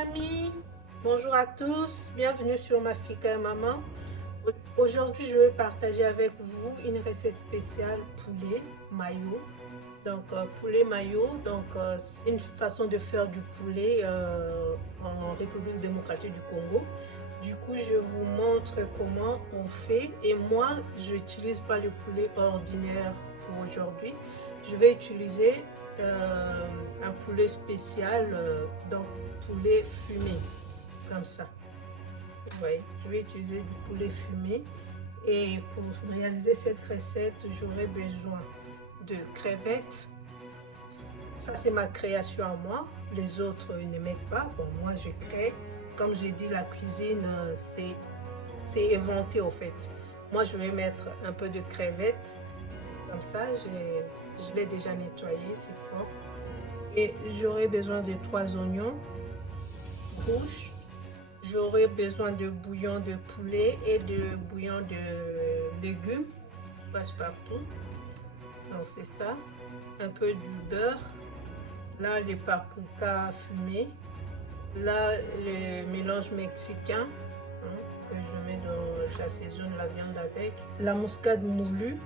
Amis, bonjour à tous, bienvenue sur Ma Fika et Maman. Aujourd'hui, je vais partager avec vous une recette spéciale poulet mayo. Donc, poulet mayo, c'est une façon de faire du poulet en République démocratique du Congo. Du coup, je vous montre comment on fait. Et moi, je n'utilise pas le poulet ordinaire pour aujourd'hui. Je vais utiliser un poulet spécial, donc poulet fumé, comme ça. Vous voyez, je vais utiliser du poulet fumé. Et pour réaliser cette recette, j'aurai besoin de crevettes. Ça, c'est ma création à moi. Les autres ne mettent pas. Bon, moi, je crée. Comme j'ai dit, la cuisine, c'est inventé, au fait. Moi, je vais mettre un peu de crevettes. Comme ça, je l'ai déjà nettoyé, c'est propre. Et j'aurai besoin de 3 oignons rouges. J'aurai besoin de bouillon de poulet et de bouillon de légumes. Passe partout. Donc, c'est ça. Un peu du beurre. Là, les paprikas fumés. Là, le mélange mexicain que je mets dans, j'assaisonne la viande avec. La muscade moulue.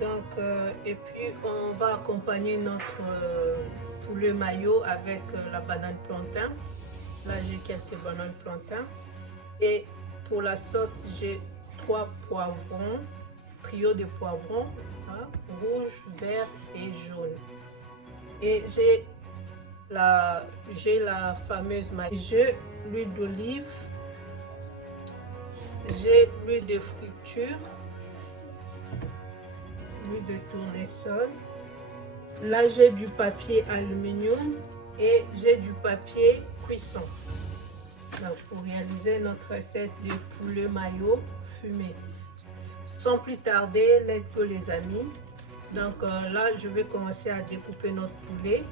Donc, et puis, on va accompagner notre poulet mayo avec la banane plantain. Là, j'ai quelques bananes plantain. Et pour la sauce, j'ai 3 poivrons, trio de poivrons, rouge, vert et jaune. Et j'ai la fameuse mayo. J'ai l'huile d'olive, j'ai l'huile de friture, l'huile de tournesol. Là, j'ai du papier aluminium et j'ai du papier cuisson. Donc, pour réaliser notre recette de poulet mayo fumé. Sans plus tarder, let's go les amis. Donc là, je vais commencer à découper notre poulet.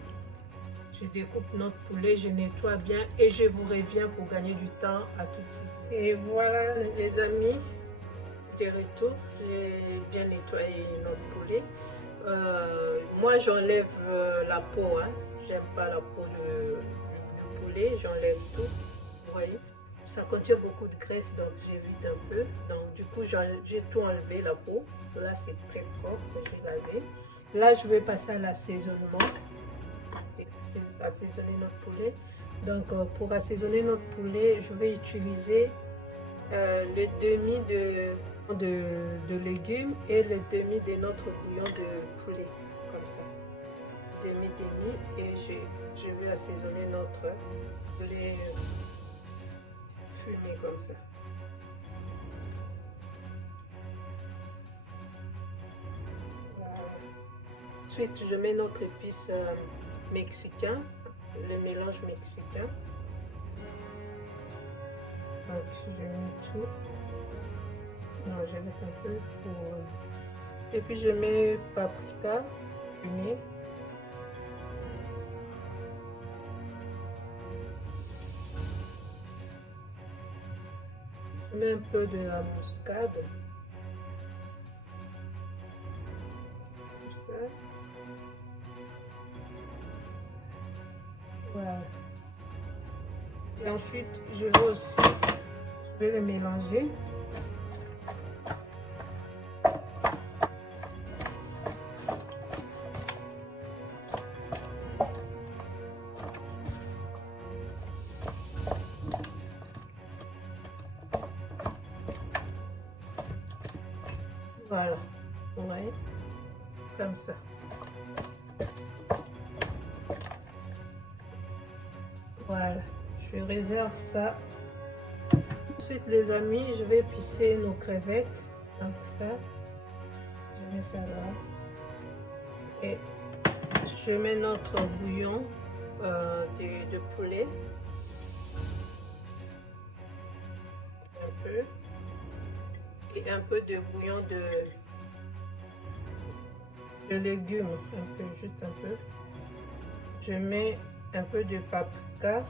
Je découpe notre poulet, je nettoie bien et je vous reviens pour gagner du temps. À tout de suite. Et voilà les amis, de retour. J'ai bien nettoyé notre poulet. Moi, j'enlève la peau. J'aime pas la peau du poulet. J'enlève tout. Vous voyez, ça contient beaucoup de graisse, donc j'évite un peu. Donc du coup, j'ai tout enlevé, la peau. Là, c'est très propre, j'ai lavé. Là, je vais passer à l'assaisonnement. Assaisonner notre poulet. Donc pour assaisonner notre poulet, je vais utiliser le demi de légumes et le demi de notre bouillon de poulet, comme ça. Demi et je vais assaisonner notre poulet fumé comme ça. Voilà. Ensuite, je mets notre épice mexicain, le mélange mexicain. Donc, je mets tout. Non, je laisse un peu pour... Et puis, je mets paprika fumé. Je mets un peu de la muscade. Comme ça. Voilà. Et ensuite, je vais le mélanger. Voilà, vous voyez, comme ça. Voilà, je réserve ça. Ensuite, les amis, je vais pisser nos crevettes, comme ça. Je mets ça là. Et je mets notre bouillon de poulet. Un peu. Et un peu de bouillon de légumes, un peu, juste un peu. Je mets un peu de paprika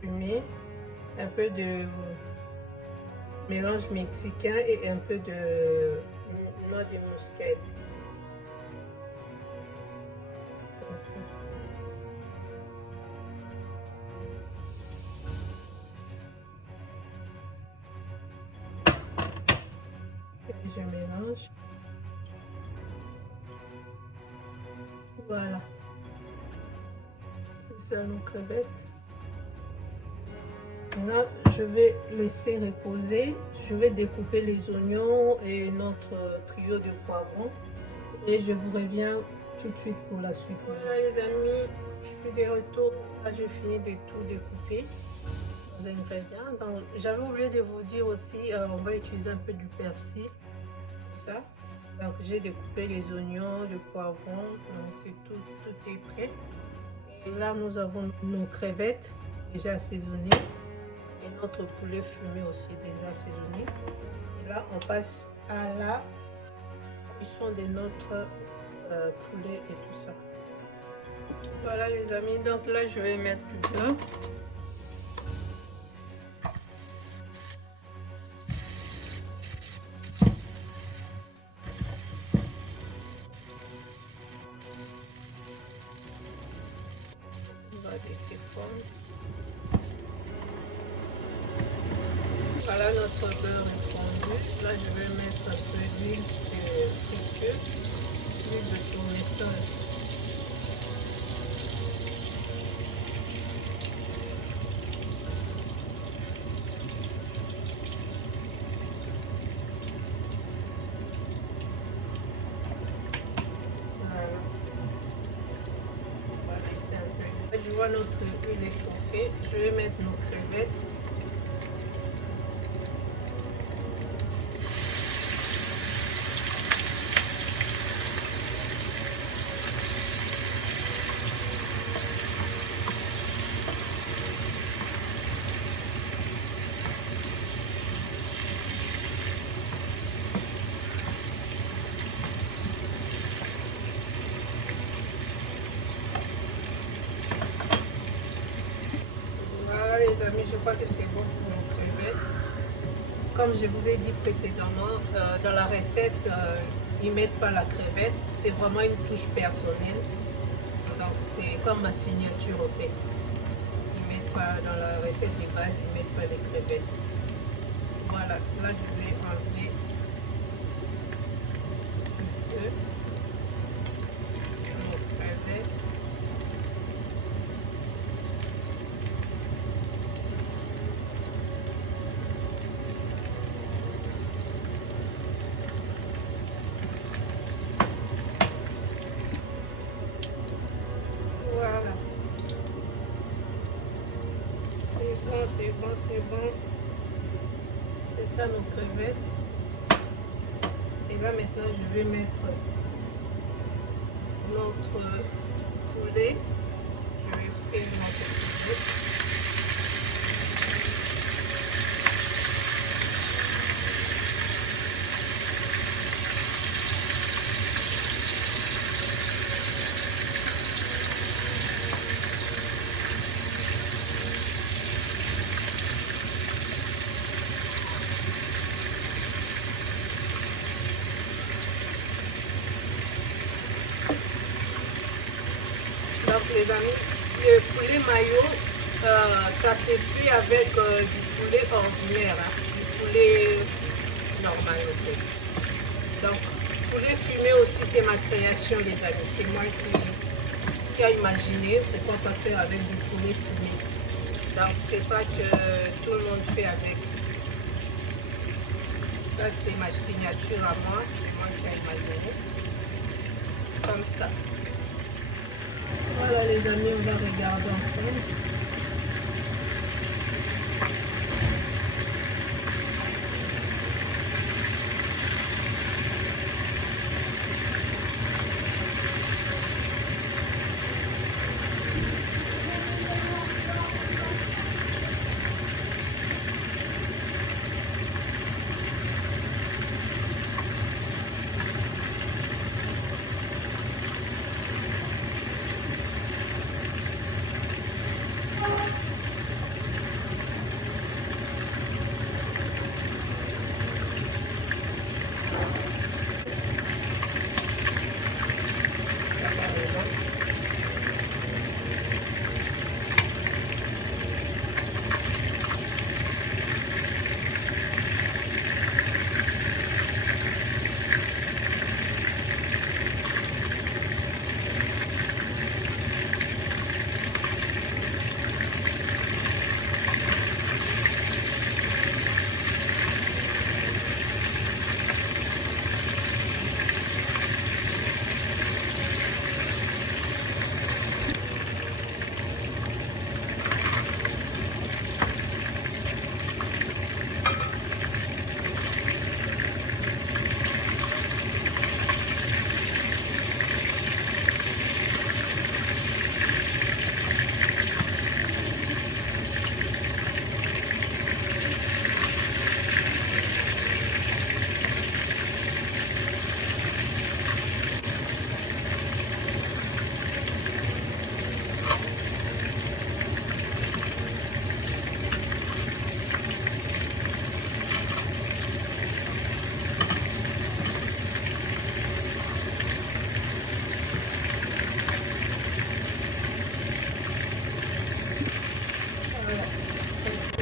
fumé, un peu de mélange mexicain et un peu de noix de muscade. Voilà, c'est ça nos crevettes. Là, je vais laisser reposer. Je vais découper les oignons et notre trio de poivrons. Et je vous reviens tout de suite pour la suite. Voilà les amis, je suis de retour. Là, j'ai fini de tout découper nos ingrédients. Donc, j'avais oublié de vous dire aussi, on va utiliser un peu du persil. Ça. Donc, j'ai découpé les oignons, le poivron. Donc, c'est tout est prêt. Et là, nous avons nos crevettes déjà assaisonnées. Et notre poulet fumé aussi déjà assaisonné. Et là, on passe à la cuisson de notre poulet et tout ça. Voilà les amis, donc là je vais mettre du beurre. On va laisser fondre. Voilà, notre beurre est fondu. Là je vais mettre un peu d'huile friture, l'huile de tournesol. Je vois notre huile est chauffée. Je vais mettre nos crevettes. Les amis, je crois que c'est bon pour nos crevettes. Comme je vous ai dit précédemment, dans la recette, ils ne mettent pas la crevette. C'est vraiment une touche personnelle. Donc c'est comme ma signature au fait. Ils ne mettent pas dans la recette de base, ils ne mettent pas les crevettes. Voilà, là je vais enlever le feu. Nos crevettes. C'est bon, c'est bon. C'est ça nos crevettes. Et là maintenant je vais mettre notre poulet. Je vais frire notre poulet. Donc les amis, le poulet maillot, ça se fait avec du poulet ordinaire, hein, du poulet normal. Okay. Donc poulet fumé aussi, c'est ma création les amis. C'est moi qui a imaginé pourquoi pas faire avec du poulet fumé. Donc c'est pas que tout le monde fait avec. Ça c'est ma signature à moi, c'est moi qui a imaginé. Comme ça. Voilà les amis, on va regarder ensemble.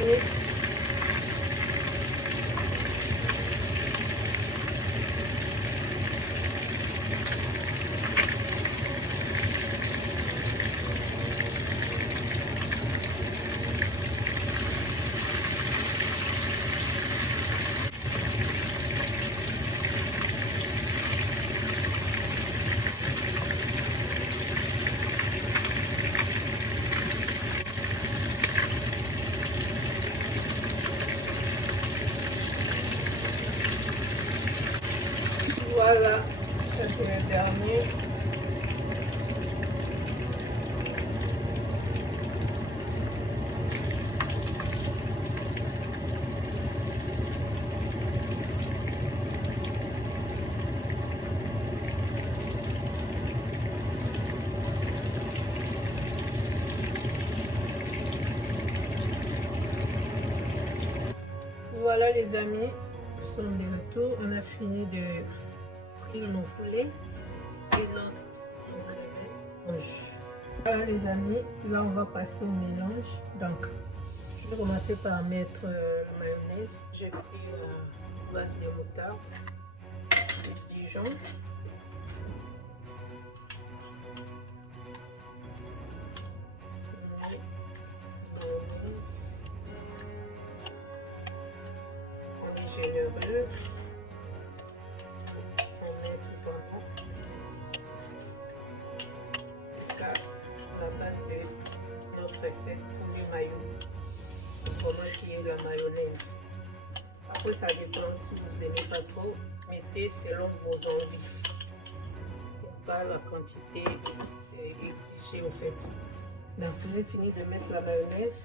minutes. Voilà, ça c'est le dernier. Voilà les amis, nous sommes de retour. On a fini de frire nos poulets et là on va les mettre. Voilà les amis, là on va passer au mélange. Donc je vais commencer par mettre la mayonnaise. J'ai pris la base de moutarde, du Dijon. Généreux, on met tout en la base de notre recette pour les maillots, comment qui est la mayonnaise. Après ça dépend si vous n'aimez pas trop, mettez selon vos envies, pas la quantité exigée en fait. Donc j'ai fini de mettre la mayonnaise.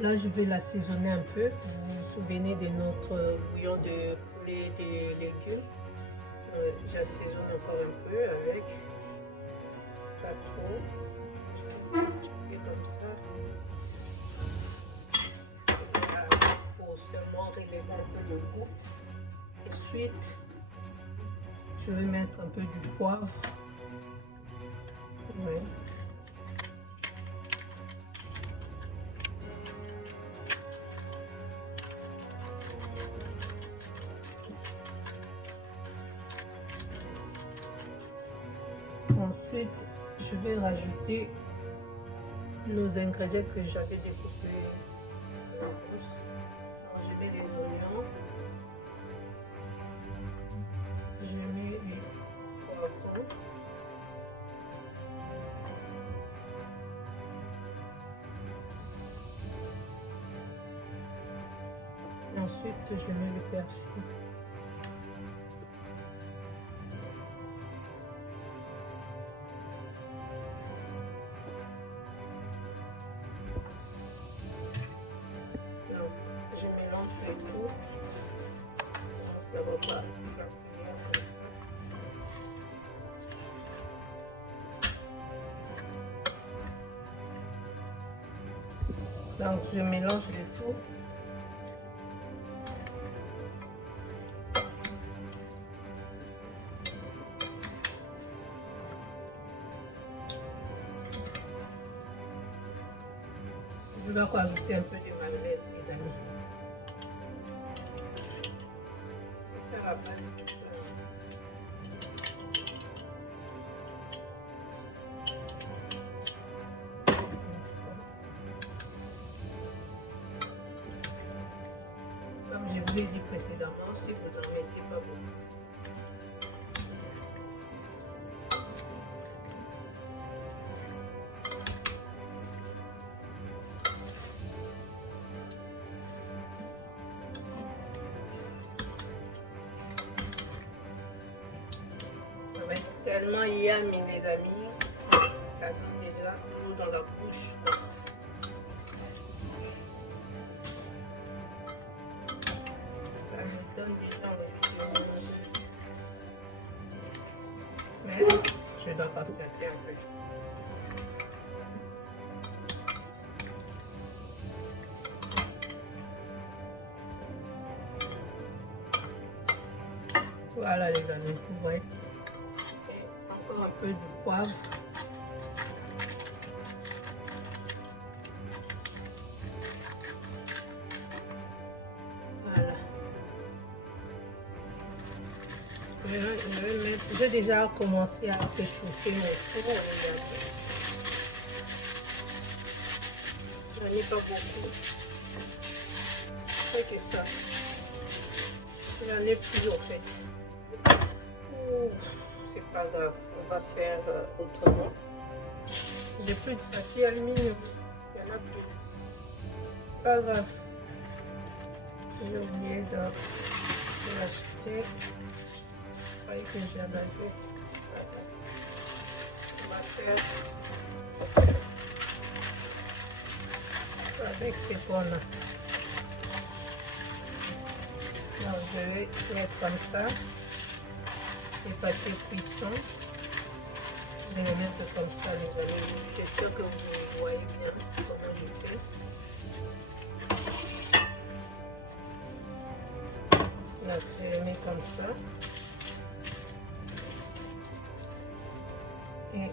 Là, je vais l'assaisonner un peu. Vous vous souvenez de notre bouillon de poulet et de légumes. J'assaisonne encore un peu avec, pas trop, et comme ça. Voilà, pour seulement relever un peu le goût. Ensuite, je vais mettre un peu du poivre. Ouais. Ensuite, je vais rajouter nos ingrédients que j'avais découpés en douce. Alors, je mets les oignons, je mets les poivrons, et ensuite je mets le persil. Je mélange le tout. Ça va pas donc je mélange le tout. Je vais rajouter un peu de mayonnaise, les amis. Ça va pas. Comme je vous l'ai dit précédemment, si vous n'en mettez pas beaucoup. Ça va être tellement yummy les amis. Ça donne déjà l'eau dans la bouche. Ça me donne déjà envie. Mais je dois patienter un peu. Voilà les amis, vous voyez. Et encore un peu de poivre. J'ai déjà commencé à réchauffer mon four. J'en ai pas beaucoup. C'est que ça. J'en ai plus en fait. C'est pas grave. On va faire autrement. J'ai plus de papier aluminium. Il n'y en a plus. Pas grave. J'ai oublié de l'acheter. Je croyais que j'en avais. On va faire avec ce qu'on a. Donc, je vais mettre comme ça les papiers cuisson. Je vais les mettre comme ça, les amis. J'espère que vous voyez bien comment je fais. Là, je vais les mettre comme ça. Et là,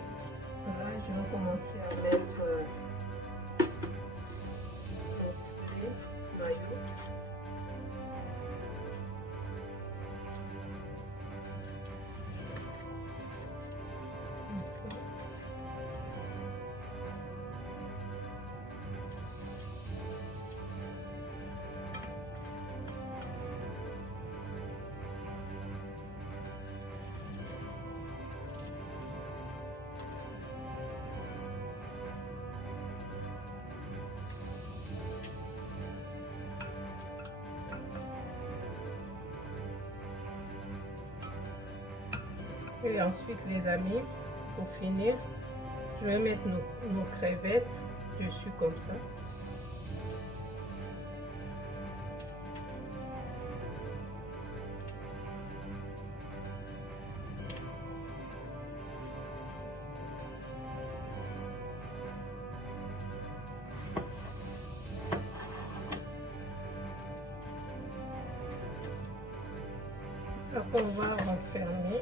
je vais commencer à mettre mon poulet maillot. Et ensuite, les amis, pour finir, je vais mettre nos crevettes dessus comme ça. Après, on va refermer.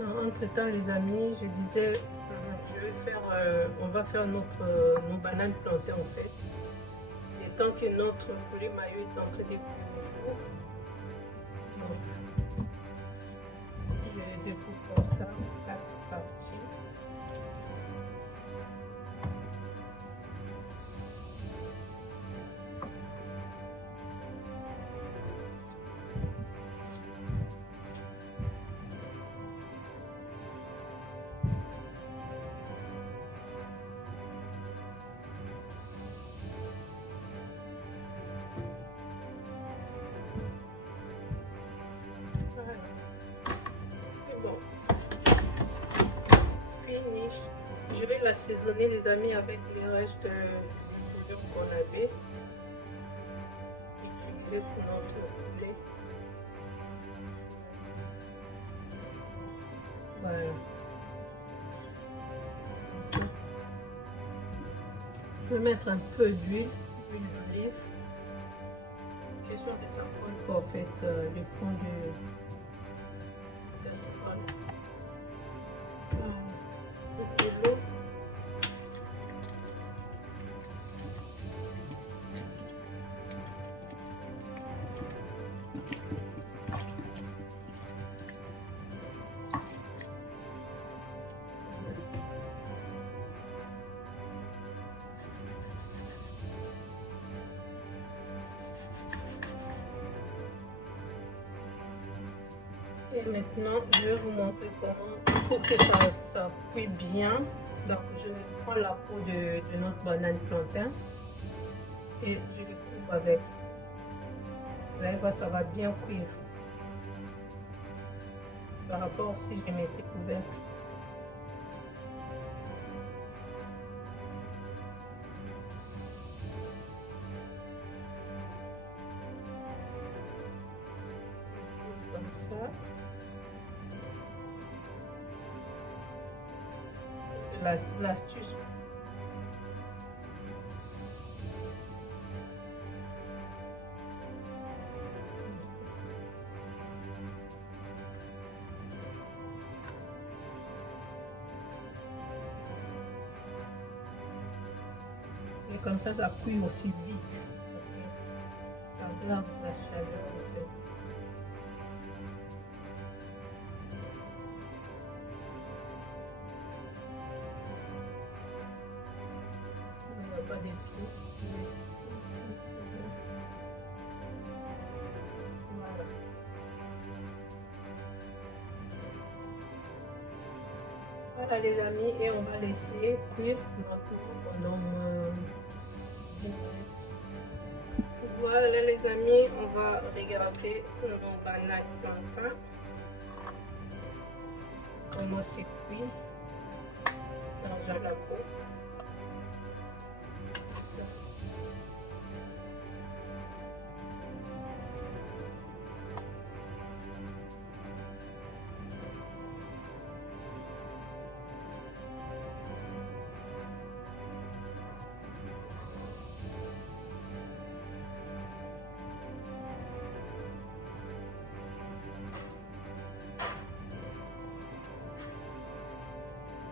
Entre temps, les amis, je disais, on va faire nos bananes plantées en fait. Et tant que notre poulet maillot est en train de cuire au four, je les découpe comme ça en 4 parties. Je vais l'assaisonner les amis avec les restes du bouillon qu'on avait utilisé pour notre poulet. Voilà. Je vais mettre un peu d'huile d'olive. Je suis sûre que ça prend pas en fait le fond Et maintenant, je vais vous montrer comment, pour que ça cuit bien. Donc, je prends la peau de notre banane plantain et je le couvre avec. Vous allez voir, ça va bien cuire. Par rapport si je mettais couvert. Comme ça. C'est l'astuce. Et comme ça cuit aussi vite. Parce que ça garde la chaleur en fait. Il n'y a pas de pieds. Voilà. Voilà les amis, et on va laisser cuire notre pendant 10 minutes. Voilà les amis, on va regarder mon banane plantain. Comment c'est cuit dans la peau.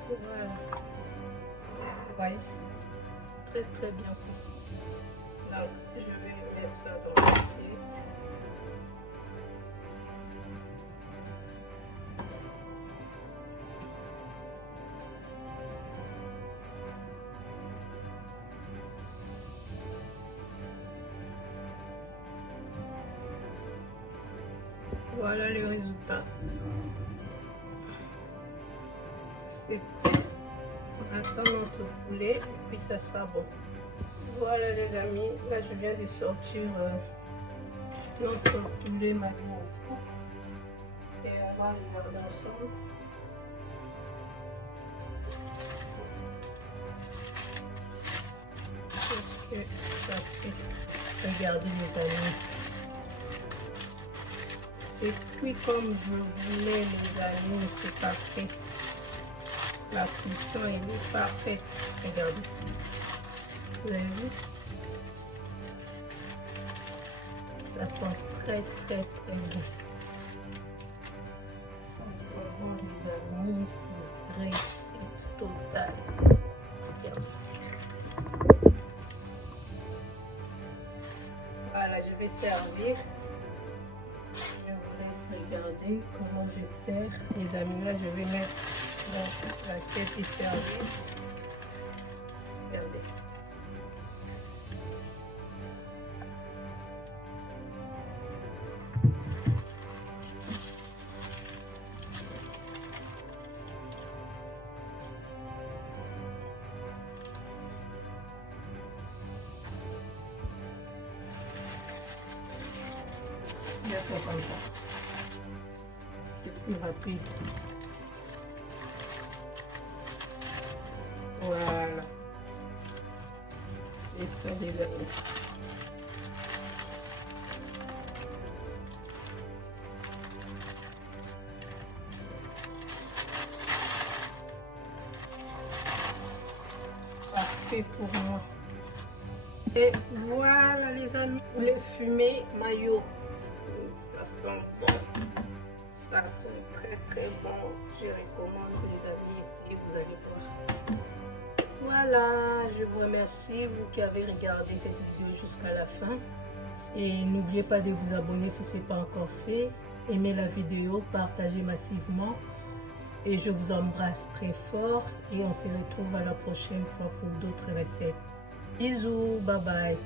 Voilà. Vous voyez, très bien fait. Donc, je vais mettre ça dans l'assiette. Voilà le résultat. C'est prêt. On attend notre poulet et puis ça sera bon. Voilà les amis, là je viens de sortir notre poulet mayo au four. Et on va regarder ensemble. Qu'est-ce que ça fait? Regardez les amis. C'est cuit comme je voulais les amis, c'est parfait. La cuisson elle est parfaite. Regardez. Vous avez vu? Ça sent très bon. Ça sent bon les amis, c'est réussite totale. Regardez. Voilà, je vais servir. Je vous laisse regarder comment je sers. Les amis, là je vais mettre dans l'assiette et servir. Regardez. Bien fait comme ça. C'est plus rapide. Voilà. Et très développé. Parfait pour moi. Et voilà les amis, le fumé mayo. Ça sent bon. Ça sent très bon. Je recommande les amis, essayez, vous allez voir. Voilà, je vous remercie, vous qui avez regardé cette vidéo jusqu'à la fin. Et n'oubliez pas de vous abonner si ce n'est pas encore fait. Aimez la vidéo, partagez massivement. Et je vous embrasse très fort. Et on se retrouve à la prochaine fois pour d'autres recettes. Bisous, bye bye.